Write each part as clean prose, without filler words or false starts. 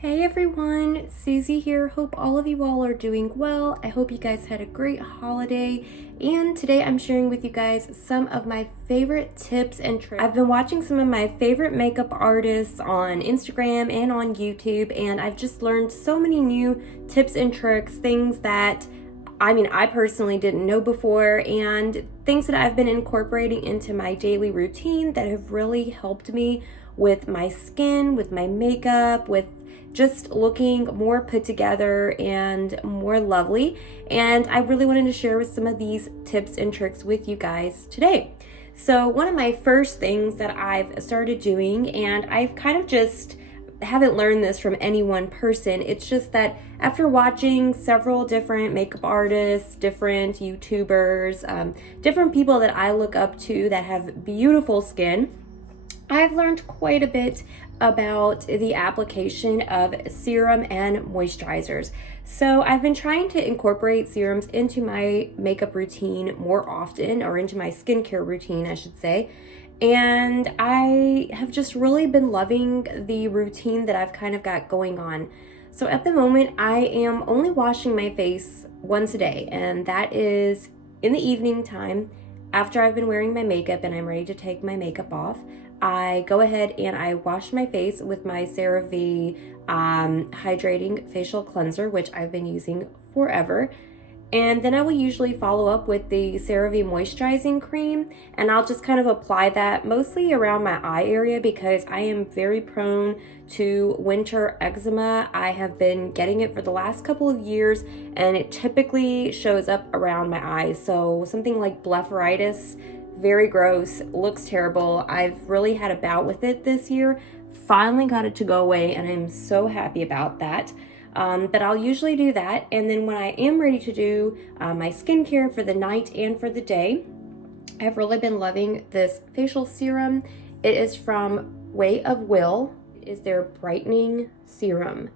Hey everyone, Susie here. Hope all of you all are doing well. I hope you guys had a great holiday. And today I'm sharing with you guys some of my favorite tips and tricks. I've been watching some of my favorite makeup artists on Instagram and on YouTube, and I've just learned so many new tips and tricks, things that I personally didn't know before, and things that I've been incorporating into my daily routine that have really helped me with my skin, with my makeup, with just looking more put together and more lovely. And I really wanted to share some of these tips and tricks with you guys today. So one of my first things that I've started doing, and I've kind of just haven't learned this from any one person, it's just that after watching several different makeup artists, different YouTubers, different people that I look up to that have beautiful skin, I've learned quite a bit about the application of serum and moisturizers. So I've been trying to incorporate serums into my makeup routine more often, or into my skincare routine, I should say. And I have just really been loving the routine that I've kind of got going on. So at the moment, I am only washing my face once a day, and that is in the evening time after I've been wearing my makeup and I'm ready to take my makeup off. I go ahead and I wash my face with my CeraVe hydrating facial cleanser, which I've been using forever. And then I will usually follow up with the CeraVe moisturizing cream, and I'll just kind of apply that mostly around my eye area because I am very prone to winter eczema. I have been getting it for the last couple of years, and it typically shows up around my eyes. So something like blepharitis, very gross, looks terrible. I've really had a bout with it this year. Finally got it to go away, and I'm so happy about that. But I'll usually do that, and then when I am ready to do my skincare for the night and for the day, I've really been loving this facial serum. It is from Way of Will. It is their brightening serum.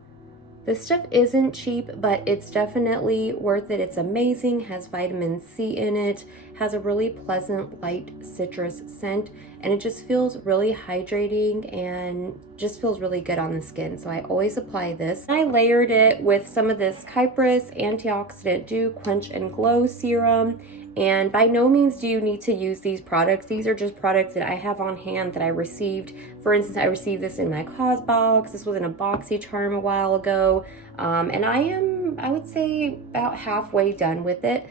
This stuff isn't cheap, but it's definitely worth it. It's amazing, has vitamin C in it, has a really pleasant light citrus scent, and it just feels really hydrating and just feels really good on the skin. So I always apply this. I layered it with some of this Kypress Antioxidant Dew Quench and Glow Serum. And by no means do you need to use these products. These are just products that I have on hand that I received. For instance, I received this in my cause box. This was in a BoxyCharm a while ago. And I would say, about halfway done with it.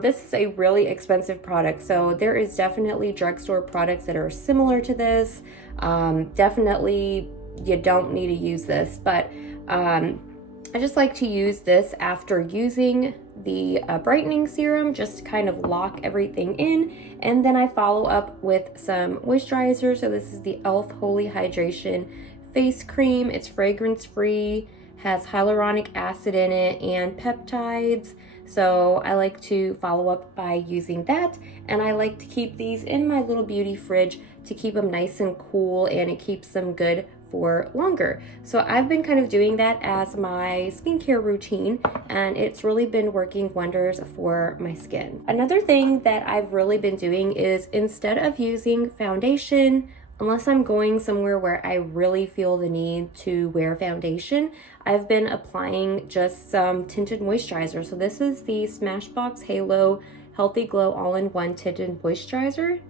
This is a really expensive product. So there is definitely drugstore products that are similar to this. Definitely, you don't need to use this. But I just like to use this after using the brightening serum, just to kind of lock everything in, and then I follow up with some moisturizer. So this is the e.l.f. Holy Hydration face cream. It's fragrance free, has hyaluronic acid in it and peptides. So I like to follow up by using that, and I like to keep these in my little beauty fridge to keep them nice and cool, and it keeps them good for longer. So I've been kind of doing that as my skincare routine, and it's really been working wonders for my skin. Another thing that I've really been doing is, instead of using foundation, unless I'm going somewhere where I really feel the need to wear foundation, I've been applying just some tinted moisturizer. So this is the Smashbox Halo Healthy Glow All-in-One Tinted Moisturizer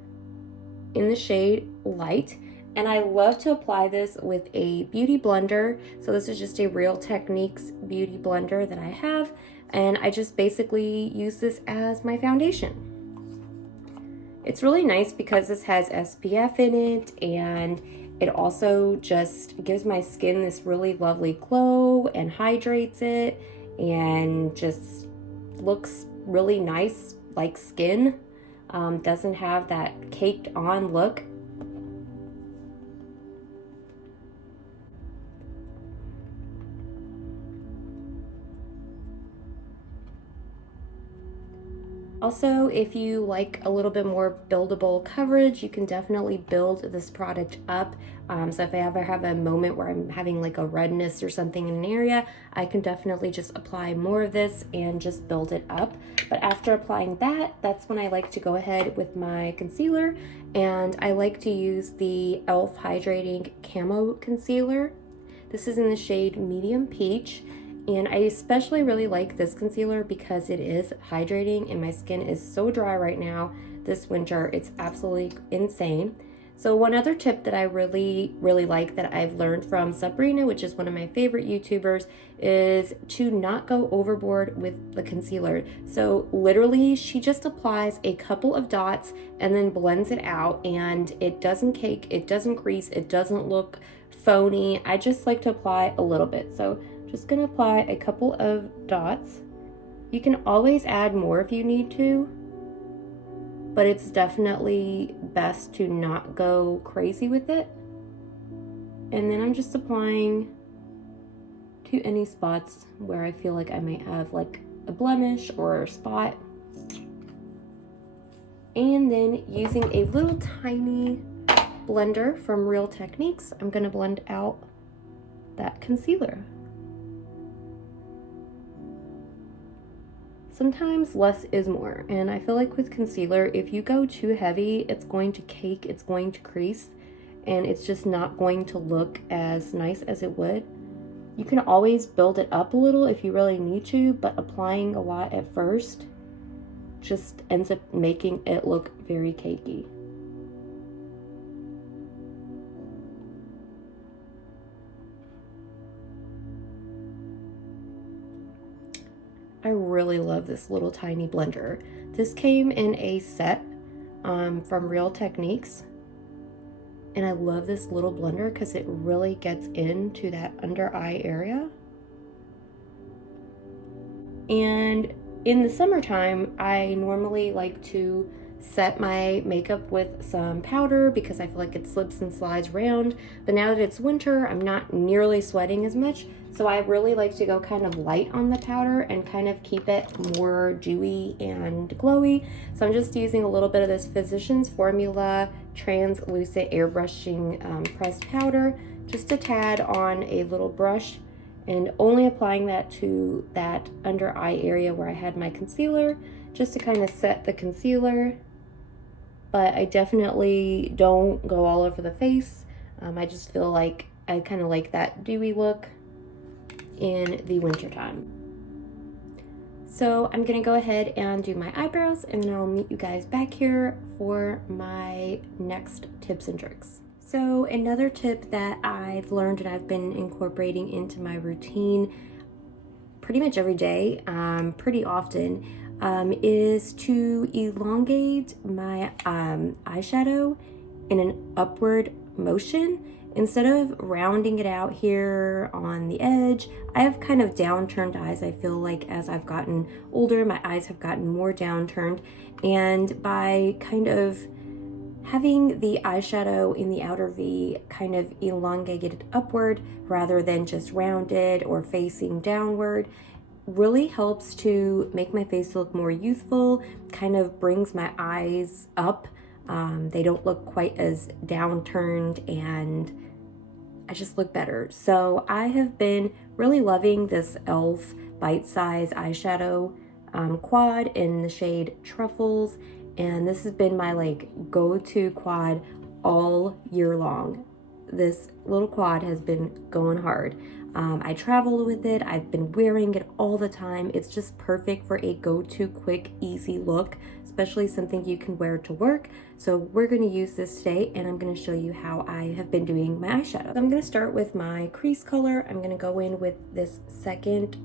in the shade Light. And I love to apply this with a beauty blender. So this is just a Real Techniques beauty blender that I have. And I just basically use this as my foundation. It's really nice because this has SPF in it, and it also just gives my skin this really lovely glow and hydrates it and just looks really nice like skin. Doesn't have that caked on look. Also, if you like a little bit more buildable coverage, you can definitely build this product up. So if I ever have a moment where I'm having like a redness or something in an area, I can definitely just apply more of this and just build it up. But after applying that, that's when I like to go ahead with my concealer, and I like to use the e.l.f. Hydrating Camo Concealer. This is in the shade Medium Peach. And I especially really like this concealer because it is hydrating and my skin is so dry right now this winter. It's absolutely insane. So one other tip that I really like that I've learned from Sabrina, which is one of my favorite YouTubers, is to not go overboard with the concealer. So literally she just applies a couple of dots and then blends it out, and it doesn't cake, it doesn't crease, it doesn't look phony. I just like to apply a little bit. So just gonna apply a couple of dots. You can always add more if you need to, but it's definitely best to not go crazy with it. And then I'm just applying to any spots where I feel like I might have like a blemish or a spot. And then using a little tiny blender from Real Techniques, I'm gonna blend out that concealer. Sometimes less is more, and I feel like with concealer, if you go too heavy, it's going to cake, it's going to crease, and it's just not going to look as nice as it would. You can always build it up a little if you really need to, but applying a lot at first just ends up making it look very cakey. I really love this little tiny blender. This came in a set from Real Techniques. And I love this little blender because it really gets into that under eye area. And in the summertime, I normally like to set my makeup with some powder because I feel like it slips and slides around. But now that it's winter, I'm not nearly sweating as much. So I really like to go kind of light on the powder and kind of keep it more dewy and glowy. So I'm just using a little bit of this Physicians Formula translucent airbrushing pressed powder, just a tad on a little brush, and only applying that to that under eye area where I had my concealer, just to kind of set the concealer. But I definitely don't go all over the face. I just feel like I kind of like that dewy look in the winter time. So I'm gonna go ahead and do my eyebrows, and then I'll meet you guys back here for my next tips and tricks. So another tip that I've learned and I've been incorporating into my routine pretty much every day, pretty often, is to elongate my eyeshadow in an upward motion. Instead of rounding it out here on the edge, I have kind of downturned eyes. I feel like as I've gotten older, my eyes have gotten more downturned. And by kind of having the eyeshadow in the outer V kind of elongated upward rather than just rounded or facing downward, really helps to make my face look more youthful, kind of brings my eyes up. They don't look quite as downturned, and I just look better. So I have been really loving this e.l.f. Bite Size eyeshadow quad in the shade Truffles, and this has been my like go-to quad all year long. This little quad has been going hard. I travel with it. I've been wearing it all the time. It's just perfect for a go-to quick, easy look, especially something you can wear to work. So we're going to use this today, and I'm going to show you how I have been doing my eyeshadow. So I'm going to start with my crease color. I'm going to go in with this second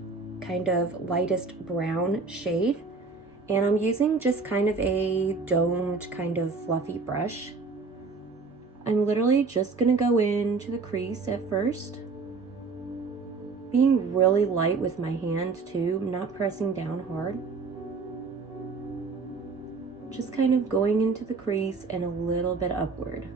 kind of lightest brown shade, and I'm using just kind of a domed kind of fluffy brush. I'm literally just going to go into the crease at first, being really light with my hand too, not pressing down hard. Just kind of going into the crease and a little bit upward.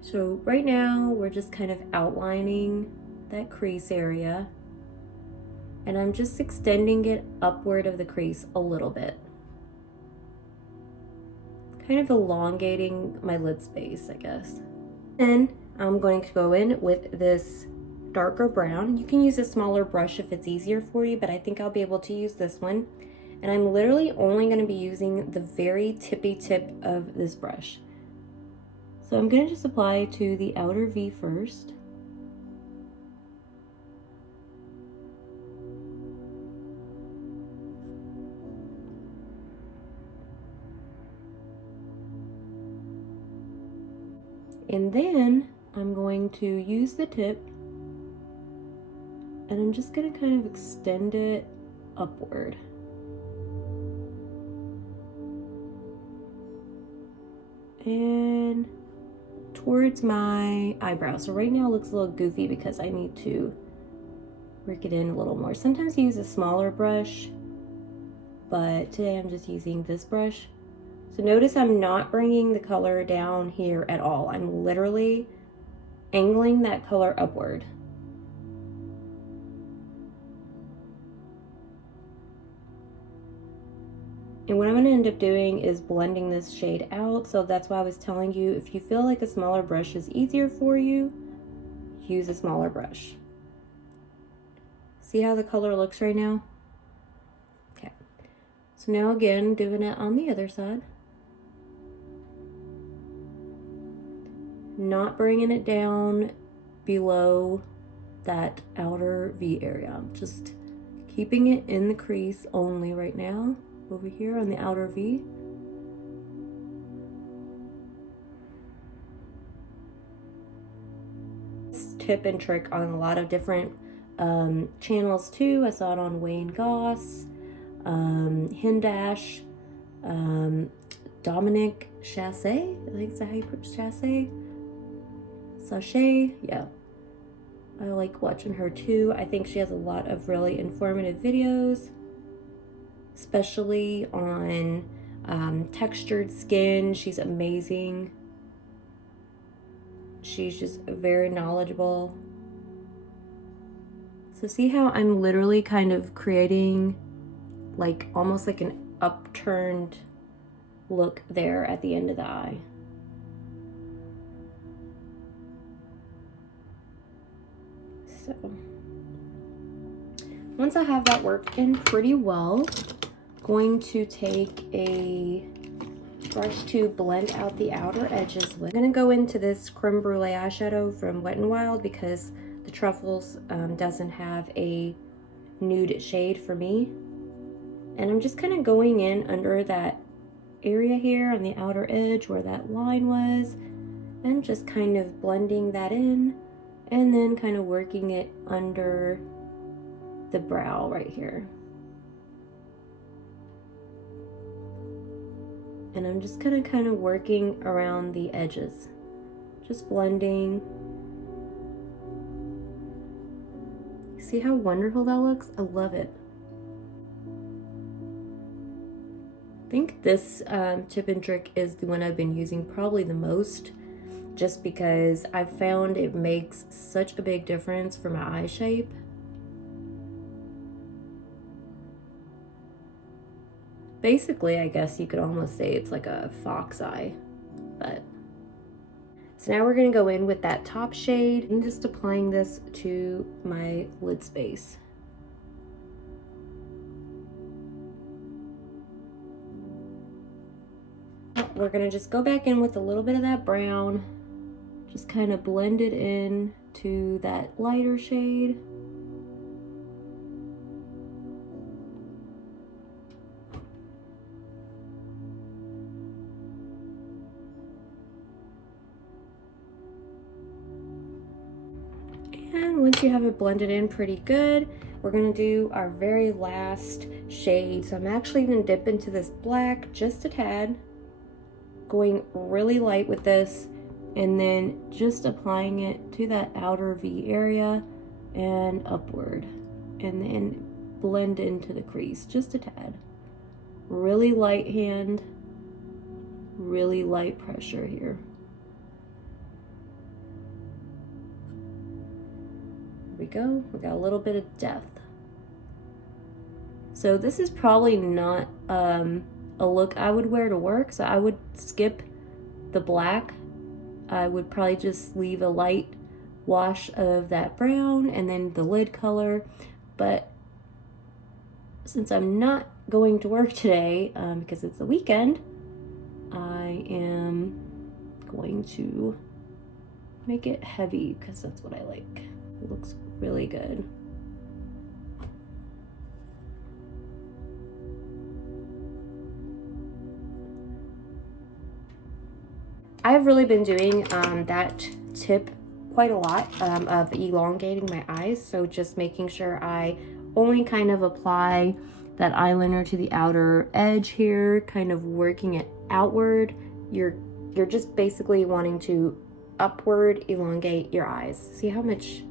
So right now we're just kind of outlining that crease area, and I'm just extending it upward of the crease a little bit. Kind of elongating my lid space, I guess. Then I'm going to go in with this darker brown. You can use a smaller brush if it's easier for you, but I think I'll be able to use this one. And I'm literally only going to be using the very tippy tip of this brush. So I'm going to just apply to the outer V first. And then I'm going to use the tip and I'm just going to kind of extend it upward. And towards my eyebrow. So right now it looks a little goofy because I need to work it in a little more. Sometimes I use a smaller brush, but today I'm just using this brush. So notice I'm not bringing the color down here at all. I'm literally angling that color upward. And what I'm going to end up doing is blending this shade out. So that's why I was telling you, if you feel like a smaller brush is easier for you, use a smaller brush. See how the color looks right now? Okay. So now again, doing it on the other side. Not bringing it down below that outer V area. I'm just keeping it in the crease only right now, over here on the outer V. This tip and trick on a lot of different channels too. I saw it on Wayne Goss, Hindash, Dominic Chassé, I think is that how you put Chassé? Sachet, yeah. I like watching her too. I think she has a lot of really informative videos, especially on textured skin. She's amazing. She's just very knowledgeable. So see how I'm literally kind of creating like almost like an upturned look there at the end of the eye. So once I have that worked in pretty well, I'm going to take a brush to blend out the outer edges with. I'm going to go into this Creme Brulee eyeshadow from Wet n Wild because the Truffles doesn't have a nude shade for me. And I'm just kind of going in under that area here on the outer edge where that line was and just kind of blending that in and then kind of working it under the brow right here. And I'm just kind of working around the edges, just blending. See how wonderful that looks? I love it. I think this tip and trick is the one I've been using probably the most, just because I've found it makes such a big difference for my eye shape. Basically, I guess you could almost say it's like a fox eye, but. So now we're gonna go in with that top shade and just applying this to my lid space. We're gonna just go back in with a little bit of that brown, just kind of blend it in to that lighter shade. And once you have it blended in pretty good, we're gonna do our very last shade. So I'm actually gonna dip into this black just a tad, going really light with this, and then just applying it to that outer V area and upward, and then blend into the crease just a tad. Really light hand, really light pressure here. There we go. We got a little bit of depth. So this is probably not a look I would wear to work, so I would skip the black. I would probably just leave a light wash of that brown and then the lid color. But since I'm not going to work today because it's the weekend, I am going to make it heavy because that's what I like. It looks really good. I've really been doing that tip quite a lot of elongating my eyes. So just making sure I only kind of apply that eyeliner to the outer edge here, kind of working it outward. You're just basically wanting to upward elongate your eyes. See how much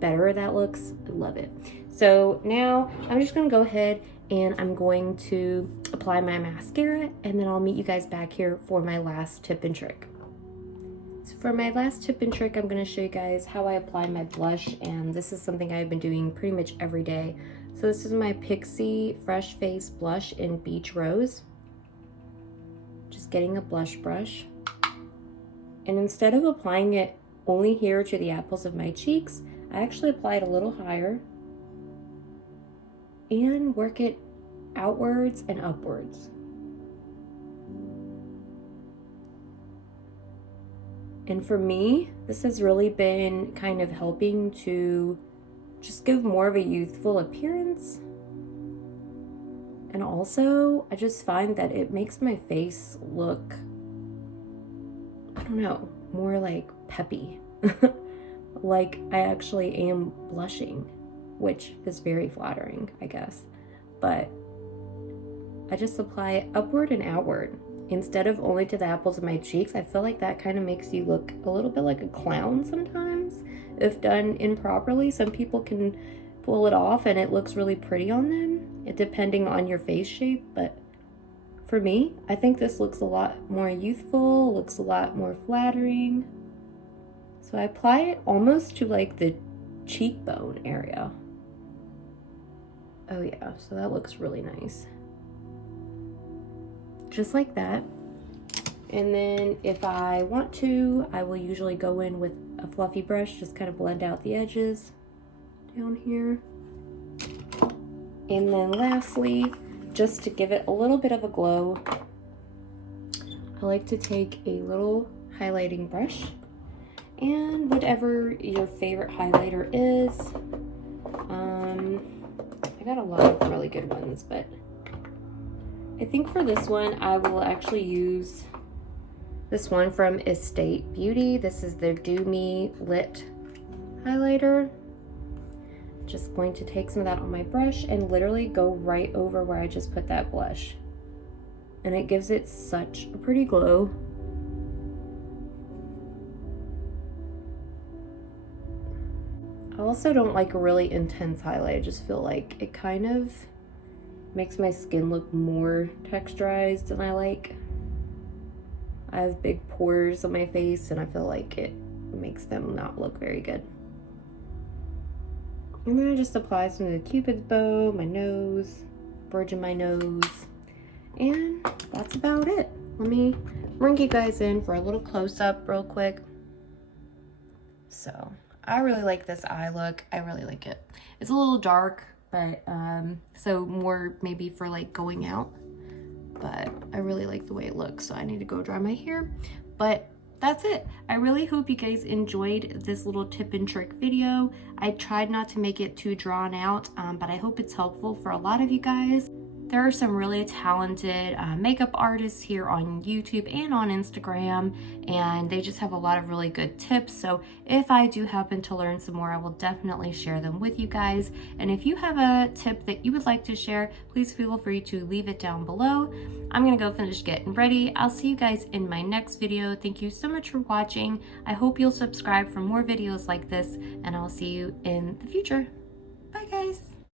better that looks? I love it. So now I'm just gonna go ahead and I'm going to apply my mascara, and then I'll meet you guys back here for my last tip and trick. So for my last tip and trick, I'm gonna show you guys how I apply my blush, and this is something I've been doing pretty much every day. So this is my Pixie Fresh Face Blush in Beach Rose. Just getting a blush brush. And instead of applying it only here to the apples of my cheeks, I actually apply it a little higher and work it outwards and upwards. And for me, this has really been kind of helping to just give more of a youthful appearance. And also, I just find that it makes my face look, I don't know, more like peppy. Like I actually am blushing, which is very flattering, I guess. But I just apply it upward and outward instead of only to the apples of my cheeks. I feel like that kind of makes you look a little bit like a clown sometimes if done improperly. Some people can pull it off and it looks really pretty on them, depending on your face shape. But for me, I think this looks a lot more youthful, looks a lot more flattering. So I apply it almost to like the cheekbone area. Oh yeah, so that looks really nice. Just like that. And then if I want to, I will usually go in with a fluffy brush, just kind of blend out the edges down here. And then lastly, just to give it a little bit of a glow, I like to take a little highlighting brush and whatever your favorite highlighter is. I got a lot of really good ones, but I think for this one, I will actually use this one from Estate Beauty. This is their Do Me Lit highlighter. Just going to take some of that on my brush and literally go right over where I just put that blush. And it gives it such a pretty glow. I also don't like a really intense highlight. I just feel like it kind of makes my skin look more texturized than I like. I have big pores on my face and I feel like it makes them not look very good. And then I just apply some of the Cupid's bow, my nose, bridge of my nose, and that's about it. Let me bring you guys in for a little close-up real quick. So I really like this eye look. I really like it. It's a little dark, but so more maybe for like going out, but I really like the way it looks. So I need to go dry my hair, but that's it. I really hope you guys enjoyed this little tip and trick video. I tried not to make it too drawn out, but I hope it's helpful for a lot of you guys. There are some really talented makeup artists here on YouTube and on Instagram, and they just have a lot of really good tips. So if I do happen to learn some more, I will definitely share them with you guys. And if you have a tip that you would like to share, please feel free to leave it down below. I'm gonna go finish getting ready. I'll see you guys in my next video. Thank you so much for watching. I hope you'll subscribe for more videos like this, and I'll see you in the future. Bye guys.